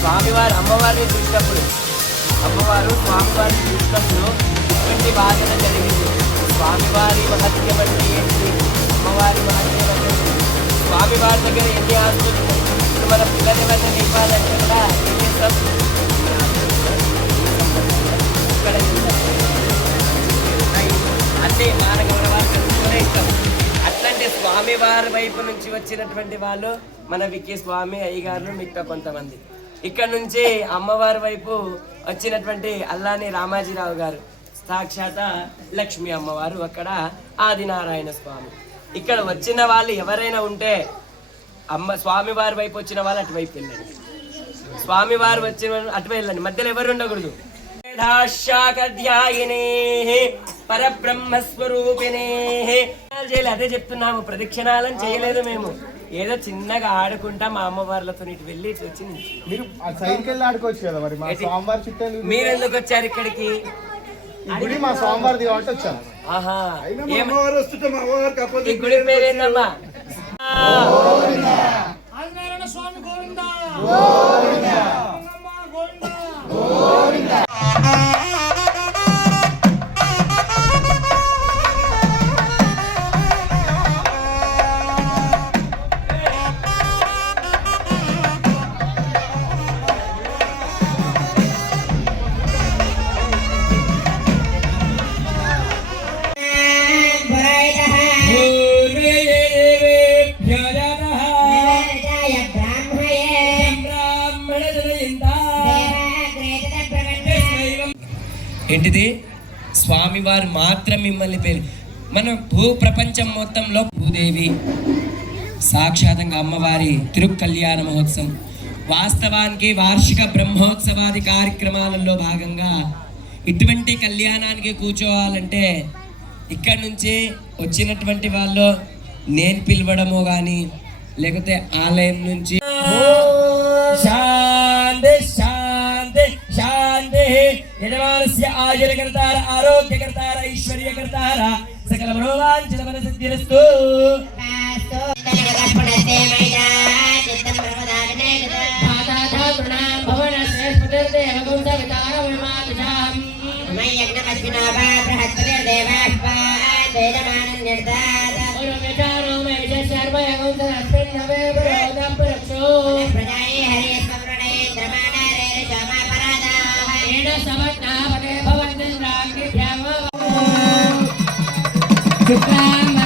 స్వామివారు అమ్మవారిని చూసినప్పుడు స్వామివారిని చూసినప్పుడు ఇటువంటి బాధన జరిగింది. స్వామివారి మహత్యం అంటే ఏంటి, అమ్మవారి మహత్యం అంటే స్వామివారి దగ్గర ఎన్ని ఆస్తులు మన పిల్లలు ఎవరిని నింపాలంటే కూడా ఏం చేస్తాం, ఇక్కడ అంటే మానగమన వారు ఇస్తాం. అట్లాంటి స్వామివారి వైపు నుంచి వచ్చినటువంటి వాళ్ళు మన విక్కీ స్వామి అయ్యగారులు మిగతా కొంతమంది. ఇక్కడ నుంచి అమ్మవారి వైపు వచ్చినటువంటి అల్లాని రామాజీరావు గారు, సాక్షాత్ లక్ష్మీ అమ్మవారు, అక్కడ ఆదినారాయణ స్వామి. ఇక్కడ వచ్చిన వాళ్ళు ఎవరైనా ఉంటే స్వామివారి వైపు వచ్చిన వాళ్ళు అటువైపు వెళ్ళండి, స్వామివారు వచ్చిన అటువైపు వెళ్ళండి, మధ్యలో ఎవరు ఉండకూడదు. పరబ్రహ్మస్వరూపిణే అదే చెప్తున్నాము, ప్రదక్షిణాలను చేయలేదు మేము, ఏదో చిన్నగా ఆడుకుంటా మా అమ్మవార్లతో ఇటు వెళ్ళి ఇటు వచ్చింది. మీరు సైడ్కి వెళ్ళి ఆడుకోవచ్చు కదా, మరి మా స్వామివారి చుట్టూ మీరు ఎందుకు వచ్చారు ఇక్కడికి? మా స్వామివారిది కాబట్టి వచ్చాను. ఆహా, ఈ గుడి పేరేందమ్మా? స్వామి గోవిందా. ఏంటిది? స్వామివారు మాత్రం మిమ్మల్ని పేరు మన భూ ప్రపంచం మొత్తంలో భూదేవి సాక్షాత్తంగా అమ్మవారి తిరుకల్యాణ మహోత్సవం. వాస్తవానికి వార్షిక బ్రహ్మోత్సవాది కార్యక్రమాలలో భాగంగా ఇటువంటి కళ్యాణానికి కూర్చోవాలంటే ఇక్కడి నుంచి వచ్చినటువంటి వాళ్ళు నేను పిలవడమో కానీ లేకపోతే ఆలయం నుంచి శాంతి శాంతి శాంతి యజమానస్య ఆయుర్కర్తార ఆరోగ్యకర్తార ఐశ్వర్యకర్తార సకల మనోవాంఛిత మనసిద్ధిరస్తు. Subham